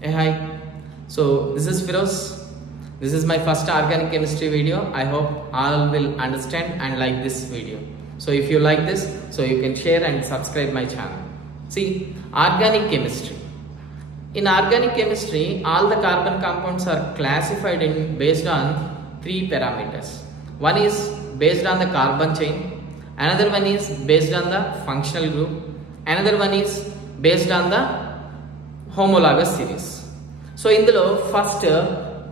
Hey, hi. So this is Firoz. This is my first organic chemistry video. I hope all will understand and like this video. So if you like this, so you can share and subscribe my channel. See, organic chemistry. In organic chemistry, all the carbon compounds are classified based on three parameters. One is based on the carbon chain, another one is based on the functional group, another one is based on the homologous series. So in the first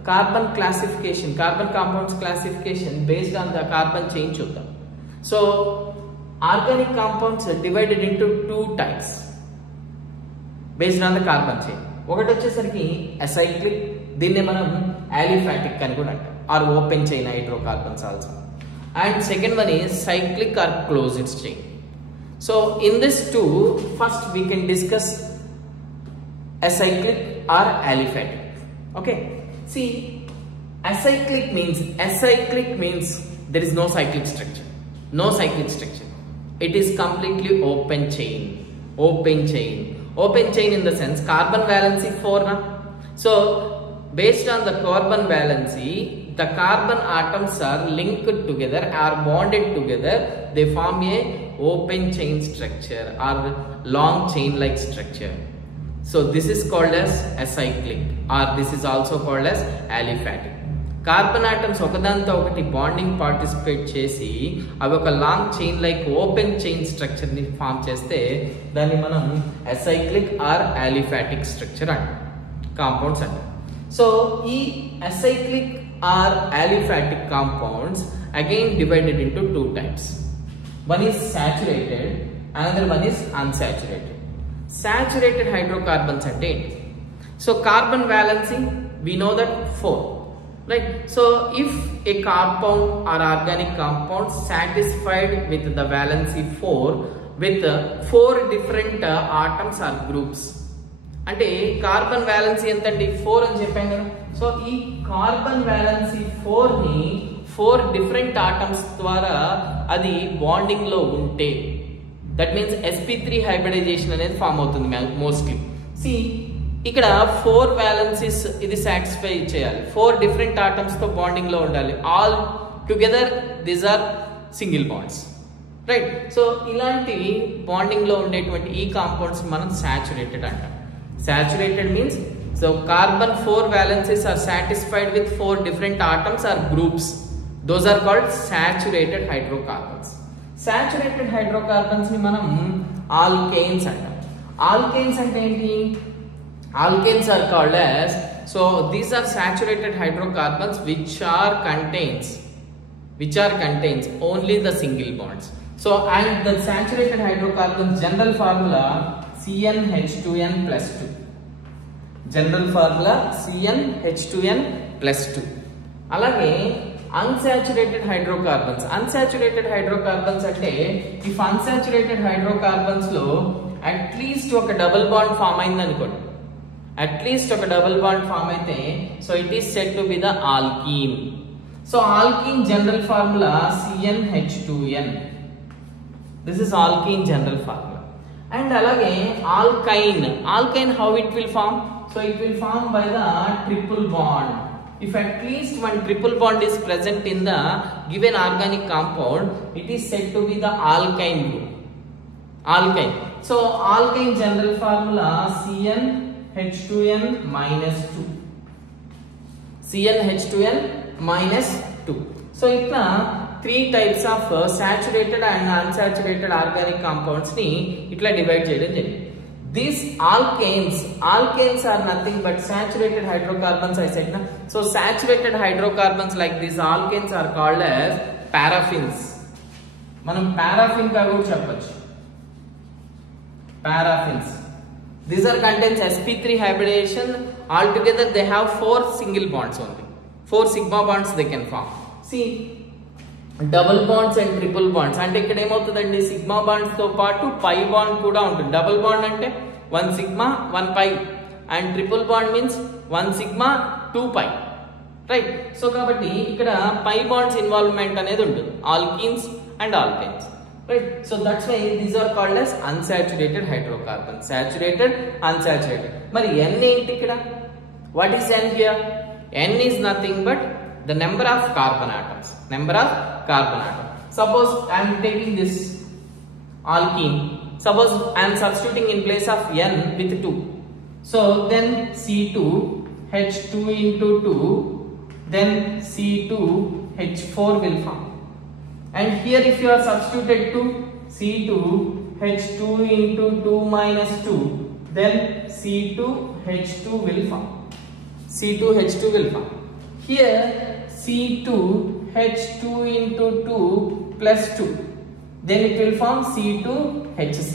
carbon classification, carbon compounds classification based on the carbon chain chuddam. So organic compounds are divided into two types based on the carbon chain. ఒకటి వచ్చేసరికి acyclic, దీన్ని మనం aliphatic అని కూడా అంటాం, or open chain hydrocarbons also. And second one is cyclic or closed chain. So in this two, first we can discuss acyclic or aliphatic. Okay, see, acyclic means there is no cyclic structure, it is completely open chain in the sense carbon valency 4 na? So based on the carbon valency, the carbon atoms are linked together, are bonded together, they form a open chain structure or long chain like structure. So this is called as acyclic, or this is also called as aliphatic. Carbon atoms ఒకదానితో ఒకటి bonding participate చేసి అవి ఒక long chain like open chain structure ని form చేస్తే దాన్ని మనం acyclic or aliphatic structure అంటాం, కాంపౌండ్స్ అంటాం. సో ఈ acyclic or aliphatic compounds again divided into two types. One is saturated, another one is unsaturated. Saturated hydrocarbons అంటే ఏంటి? So carbon valency we know that 4, right? So if a compound or organic compound satisfied with the valency 4 with 4 different atoms or groups, అంటే carbon valency ఎంతండి? 4 అని చెప్పాం కదా. So ఈ carbon valency 4 ని 4 different atoms ద్వారా అది బాండింగ్ లో ఉంటే, దట్ మీన్స్ sp3 హైబ్రిడైజేషన్ అనేది ఫామ్ అవుతుంది మోస్ట్లీ. సి ఇక్కడ 4 వాలెన్సీస్ ఇది సాటిస్ఫై చేయాలి, 4 డిఫరెంట్ ఆటమ్స్ తో బాండింగ్ లో ఉండాలి, all together these are single bonds, right? So ఇలాంటి బాండింగ్ లో ఉండేటువంటి ఈ కాంపౌండ్స్ మనం సాచురేటెడ్ అంటాం. Saturated means so carbon 4 valencies are satisfied with 4 different atoms or groups, those are called saturated hydrocarbons. Saturated hydrocarbons ని మనం alkanes అంటాం. Alkanes అంటే ఏంటి? Alkanes are called as, so these are saturated hydrocarbons which contains only the single bonds. So and the saturated hydrocarbons general formula CnH2n plus 2. General formula CnH2n plus 2. అలాగే unsaturated hydrocarbons అంటే if unsaturated hydrocarbons లో at least ఒక double bond form అయింది అనుకోండి, అయితే so it is said to be the alkene. So alkene general formula CnH2n, this is alkene general formula. And అలాగే alkyne how it will form? So it will form by the triple bond. If at least one triple bond is present in the given organic compound, it is said to be the alkyne group. So alkyne general formula CnH2n minus 2. CnH2n minus 2. So itla 3 types of saturated and unsaturated organic compounds ni itla divide cheyadam jarigindi. These alkanes are nothing but saturated hydrocarbons, I said na. So saturated hydrocarbons like these alkanes are called as paraffins. Manam paraffin ka kuda cheppochu, paraffins. These are contains sp3 hybridization. Altogether they have 4 single bonds only, 4 sigma bonds they can form. See, double bonds and triple bonds అంటే ఇక్కడ ఏమవుతుందండి, sigma bonds తో పాటు పై bond కూడా ఉంటుంది. Double bond అంటే 1 sigma 1 pi and triple bond means 1 sigma 2 pi, right? So కాబట్టి ఇక్కడ పై బాండ్స్ ఇన్వాల్వ్మెంట్ అనేది ఉంటుంది, alkenes and alkynes. right? So that's why these are called as unsaturated hydrocarbons. Saturated, unsaturated. Mari N enti ikkada? What is N here? N is nothing but the number of carbon atoms. Number of carbon atoms. Suppose I am taking this alkene. Suppose I am substituting in place of N with 2. So then C2H2 into 2, then C2H4 will form. And here if you are substituted to C2H2 into 2 minus 2, then C2H2 will form. C2H2 will form. Here C2H2 into 2 plus 2, then it will form C2H6.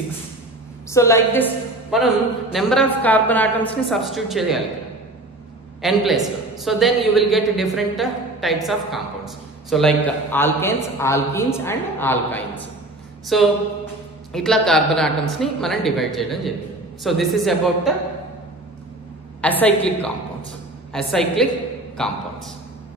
So like this, మనం number of carbon atoms ని substitute చేయాలి n place లో. So then you will get different types of compounds. So like alkanes, alkenes and alkynes. So ఇట్లా carbon atoms ని మనం divide చేయడం జరిగింది. So this is about the acyclic compounds. Acyclic compounds.